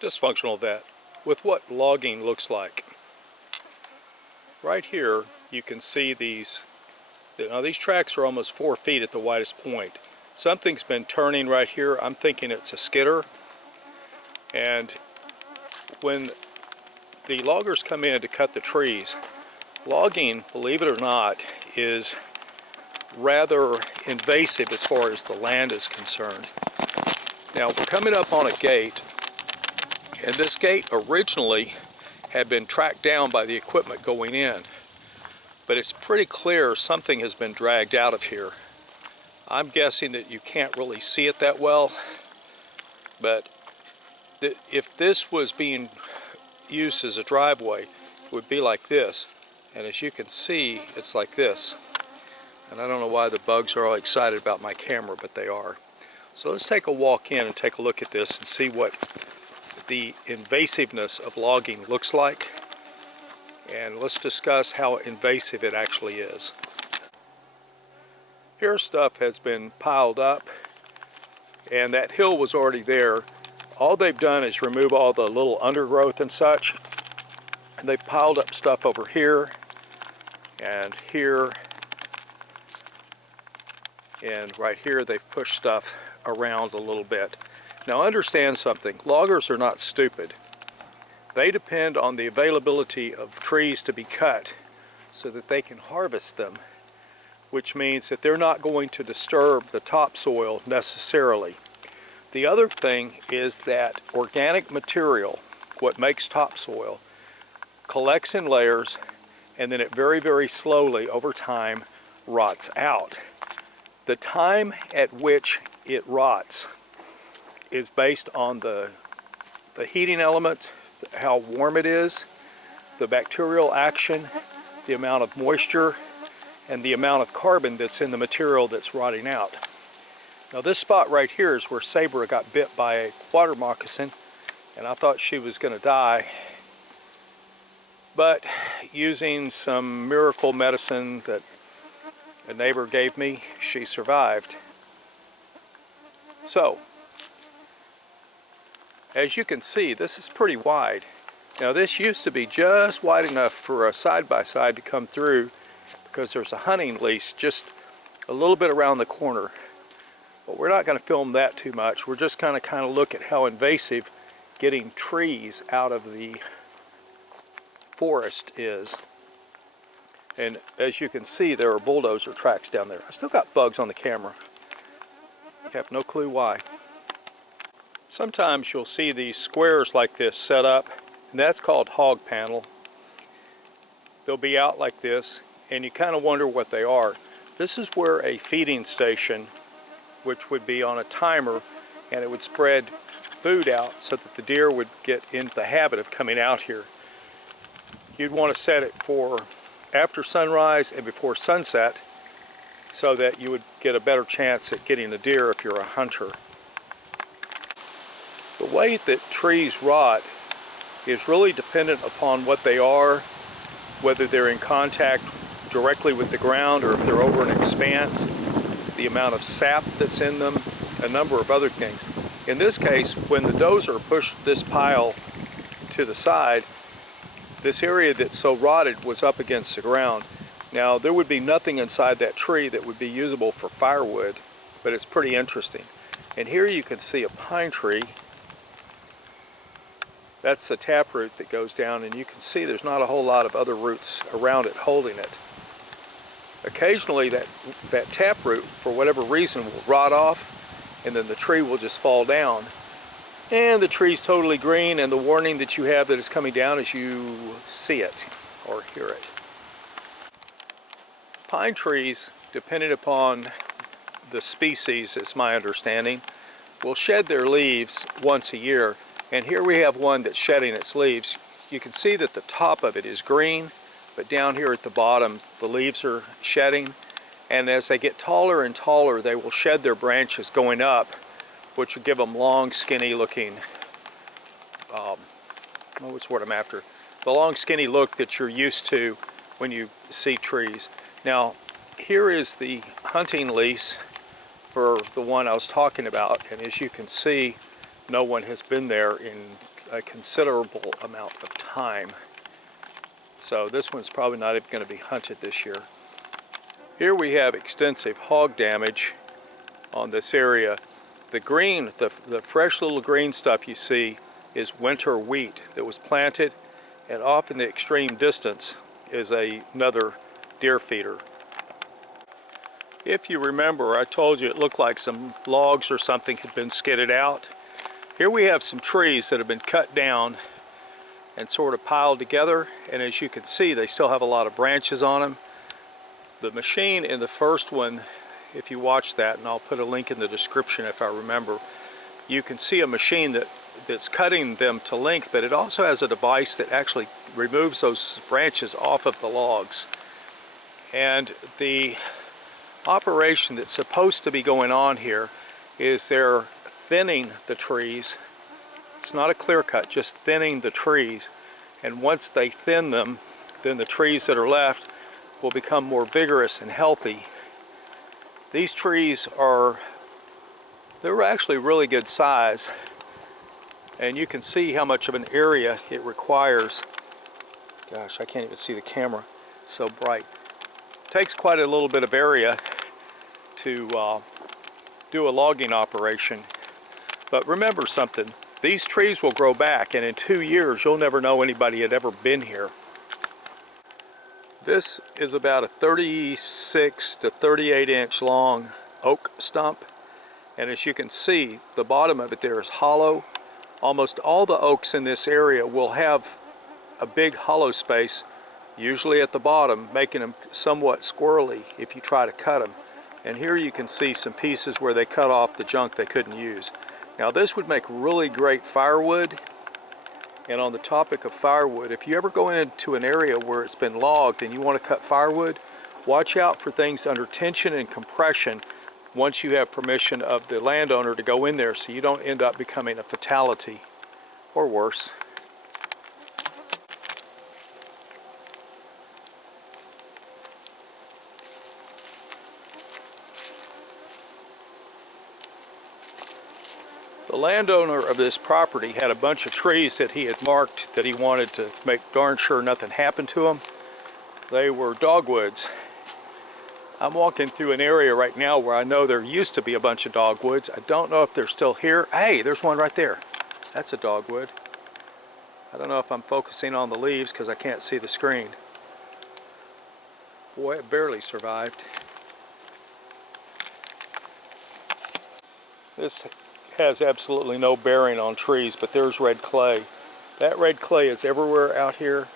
Dysfunctional vet with what logging looks like. Right here you can see these tracks are almost 4 feet at the widest point. Something's been turning right here. I'm thinking it's a skidder. And when the loggers come in to cut the trees, logging, believe it or not, is rather invasive as far as the land is concerned. Now we're coming up on a gate, and this gate originally had been tracked down by the equipment going in, but it's pretty clear something has been dragged out of here. I'm guessing that you can't really see it that well, but if this was being used as a driveway, it would be like this, and as you can see, it's like this. And I don't know why the bugs are all excited about my camera, but they are. So let's take a walk in and take a look at this and see what the invasiveness of logging looks like, and let's discuss how invasive it actually is. Here stuff has been piled up, and that hill was already there. All they've done is remove all the little undergrowth and such, and they've piled up stuff over here and here, and right here they've pushed stuff around a little bit. Now understand something, loggers are not stupid. They depend on the availability of trees to be cut so that they can harvest them, which means that they're not going to disturb the topsoil necessarily. The other thing is that organic material, what makes topsoil, collects in layers, and then it very, very slowly over time rots out. The time at which it rots is based on the heating element, how warm it is, the bacterial action, the amount of moisture, and the amount of carbon that's in the material that's rotting out. Now this spot right here is where Sabre got bit by a water moccasin, and I thought she was going to die. But using some miracle medicine that a neighbor gave me, she survived. So, as you can see, this is pretty wide. Now this used to be just wide enough for a side-by-side to come through because there's a hunting lease just a little bit around the corner. But we're not going to film that too much. We're just going to kind of look at how invasive getting trees out of the forest is. And as you can see, there are bulldozer tracks down there. I still got bugs on the camera. I have no clue why. Sometimes you'll see these squares like this set up, and that's called hog panel. They'll be out like this, and you kind of wonder what they are. This is where a feeding station, which would be on a timer, and it would spread food out so that the deer would get into the habit of coming out here. You'd want to set it for after sunrise and before sunset so that you would get a better chance at getting the deer if you're a hunter. The way that trees rot is really dependent upon what they are, whether they're in contact directly with the ground or if they're over an expanse, the amount of sap that's in them, a number of other things. In this case, when the dozer pushed this pile to the side, this area that's so rotted was up against the ground. Now there would be nothing inside that tree that would be usable for firewood, but it's pretty interesting. And here you can see a pine tree. That's the taproot that goes down, and you can see there's not a whole lot of other roots around it holding it. Occasionally that taproot, for whatever reason, will rot off, and then the tree will just fall down. And the tree's totally green, and the warning that you have that it's coming down is you see it or hear it. Pine trees, depending upon the species, it's my understanding, will shed their leaves once a year. And here we have one that's shedding its leaves. You can see that the top of it is green, but down here at the bottom, the leaves are shedding. And as they get taller and taller, they will shed their branches going up, which will give them long, skinny looking, what's the word I'm after? The long, skinny look that you're used to when you see trees. Now, here is the hunting lease for the one I was talking about, and as you can see, no one has been there in a considerable amount of time. So this one's probably not even going to be hunted this year. Here we have extensive hog damage on this area. The green, the fresh little green stuff you see is winter wheat that was planted, and off in the extreme distance is another deer feeder. If you remember, I told you it looked like some logs or something had been skidded out. Here we have some trees that have been cut down and sort of piled together, and as you can see, they still have a lot of branches on them. The machine in the first one, if you watch that, and I'll put a link in the description if I remember, you can see a machine that's cutting them to length, but it also has a device that actually removes those branches off of the logs. And the operation that's supposed to be going on here is they're thinning the trees. It's not a clear cut, just thinning the trees. And once they thin them, then the trees that are left will become more vigorous and healthy. These trees they're actually really good size, and you can see how much of an area it requires. Gosh, I can't even see the camera, it's so bright. It takes quite a little bit of area to do a logging operation. But remember something, these trees will grow back, and in 2 years you'll never know anybody had ever been here. This is about a 36 to 38 inch long oak stump, and as you can see, the bottom of it there is hollow. Almost all the oaks in this area will have a big hollow space, usually at the bottom, making them somewhat squirrely if you try to cut them. And here you can see some pieces where they cut off the junk they couldn't use. Now this would make really great firewood. And on the topic of firewood, if you ever go into an area where it's been logged and you want to cut firewood, watch out for things under tension and compression once you have permission of the landowner to go in there, so you don't end up becoming a fatality or worse. The landowner of this property had a bunch of trees that he had marked that he wanted to make darn sure nothing happened to them. They were dogwoods. I'm walking through an area right now where I know there used to be a bunch of dogwoods. I don't know if they're still here. Hey, there's one right there. That's a dogwood. I don't know if I'm focusing on the leaves because I can't see the screen. Boy, it barely survived. This has absolutely no bearing on trees, but there's red clay. That red clay is everywhere out here,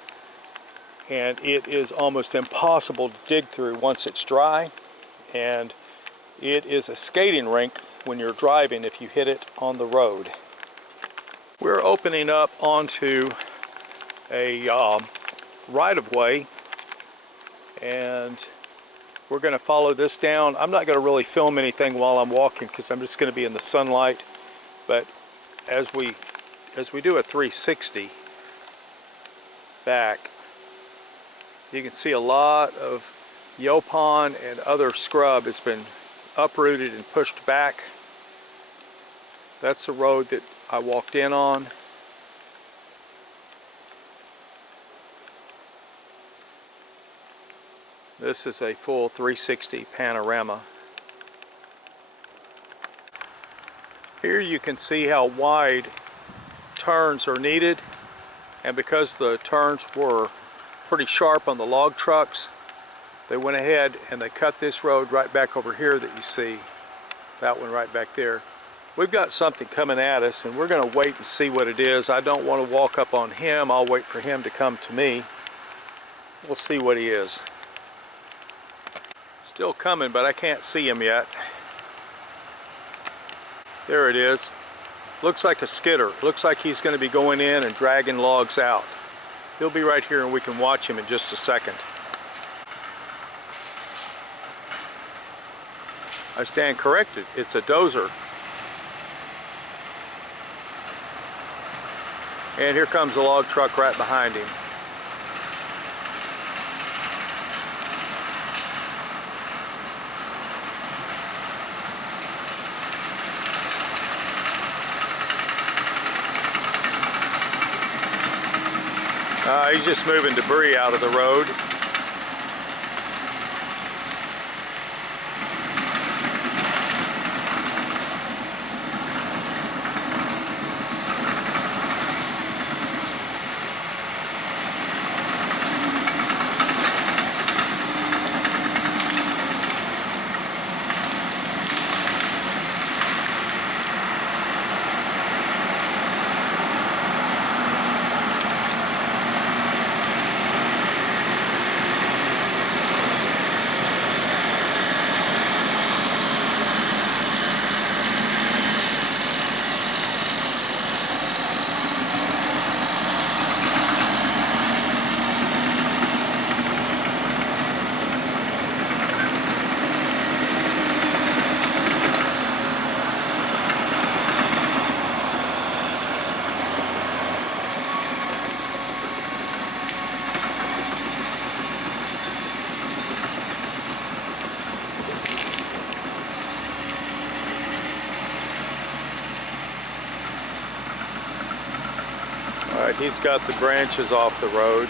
and it is almost impossible to dig through once it's dry, and it is a skating rink when you're driving if you hit it on the road. We're opening up onto a right-of-way, and we're going to follow this down. I'm not going to really film anything while I'm walking because I'm just going to be in the sunlight. But as we do a 360 back, you can see a lot of yopon and other scrub has been uprooted and pushed back. That's the road that I walked in on. This is a full 360 panorama. Here you can see how wide turns are needed, and because the turns were pretty sharp on the log trucks, they went ahead and they cut this road right back over here that you see, that one right back there. We've got something coming at us, and we're going to wait and see what it is. I don't want to walk up on him. I'll wait for him to come to me. We'll see what he is. Still coming, but I can't see him yet. There it is. Looks like a skidder. Looks like he's going to be going in and dragging logs out. He'll be right here and we can watch him in just a second. I stand corrected. It's a dozer. And here comes the log truck right behind him. He's just moving debris out of the road. Alright, he's got the branches off the road.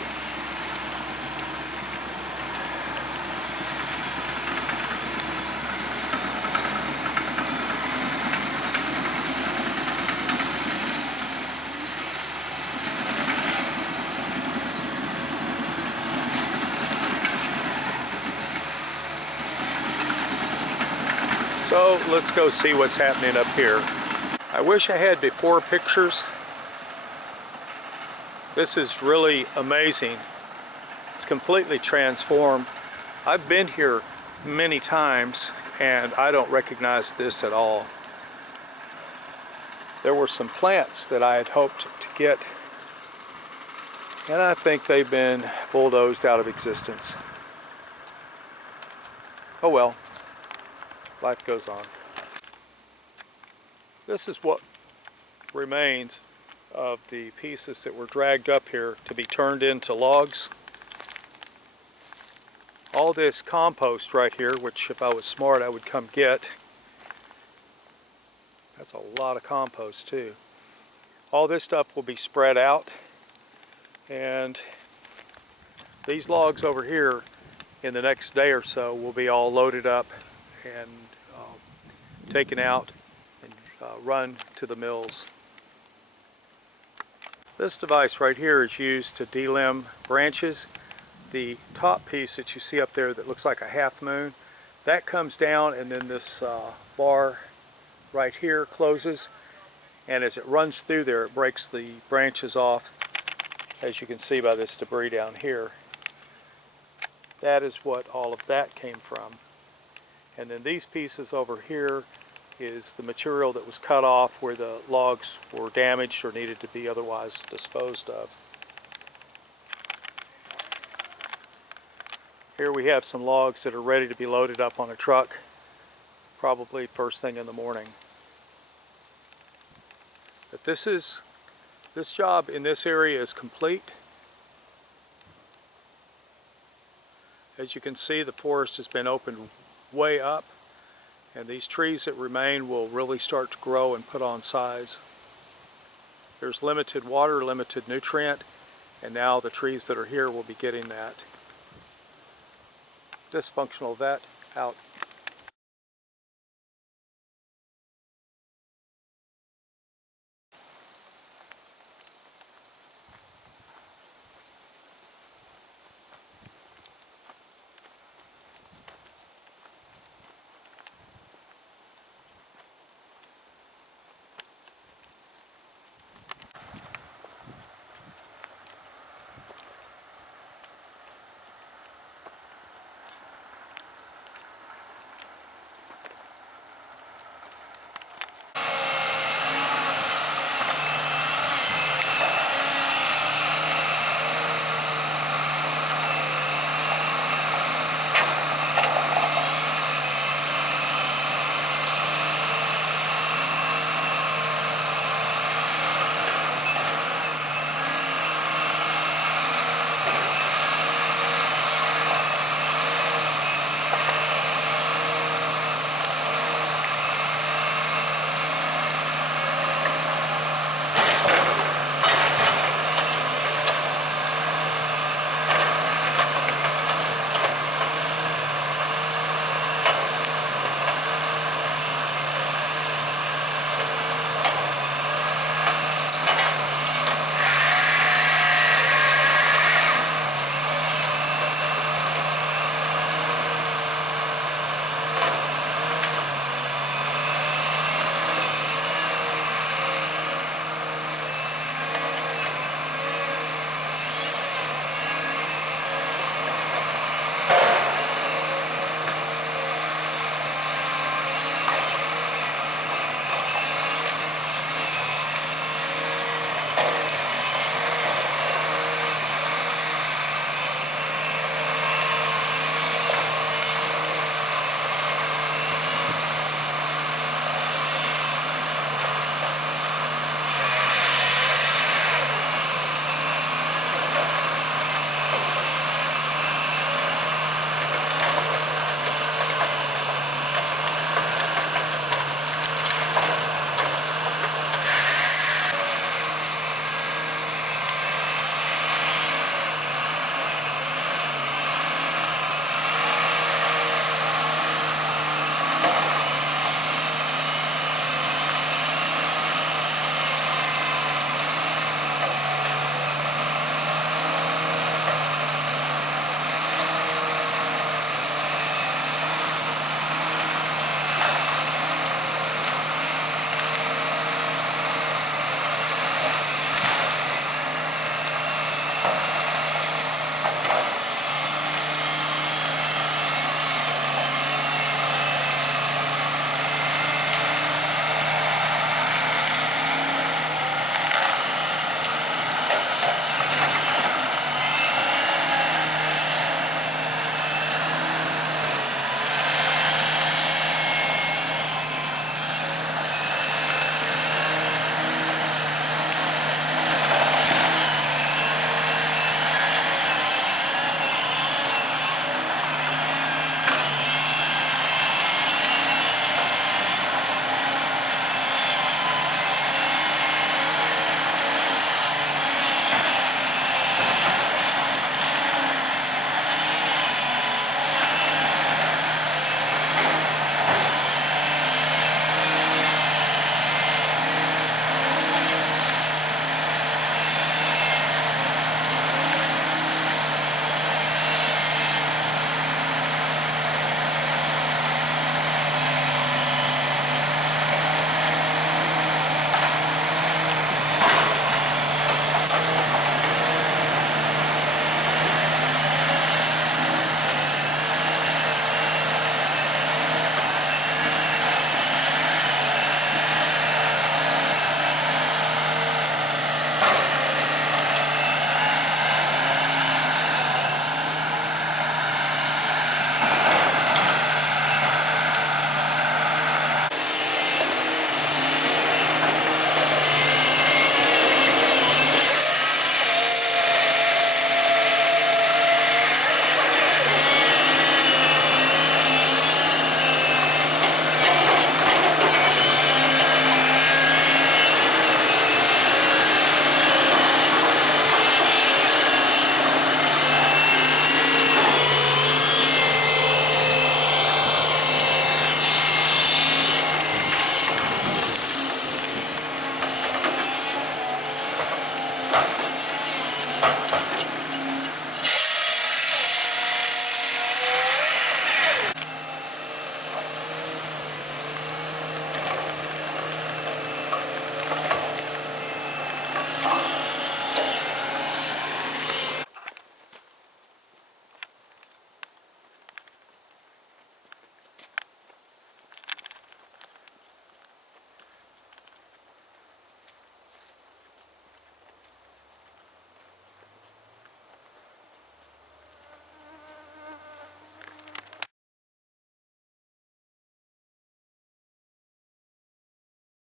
So let's go see what's happening up here. I wish I had before pictures. This is really amazing. It's completely transformed. I've been here many times and I don't recognize this at all. There were some plants that I had hoped to get, and I think they've been bulldozed out of existence. Oh well, life goes on. This is what remains of the pieces that were dragged up here to be turned into logs. All this compost right here, which if I was smart I would come get. That's a lot of compost too. All this stuff will be spread out, and these logs over here in the next day or so will be all loaded up and taken out and run to the mills. This device right here is used to delimb branches. The top piece that you see up there that looks like a half moon, that comes down, and then this bar right here closes, and as it runs through there it breaks the branches off, as you can see by this debris down here. That is what all of that came from. And then these pieces over here is the material that was cut off where the logs were damaged or needed to be otherwise disposed of. Here we have some logs that are ready to be loaded up on a truck, probably first thing in the morning. But this job in this area is complete. As you can see, the forest has been opened way up, and these trees that remain will really start to grow and put on size. There's limited water, limited nutrient, and now the trees that are here will be getting that. Dysfunctional vet out.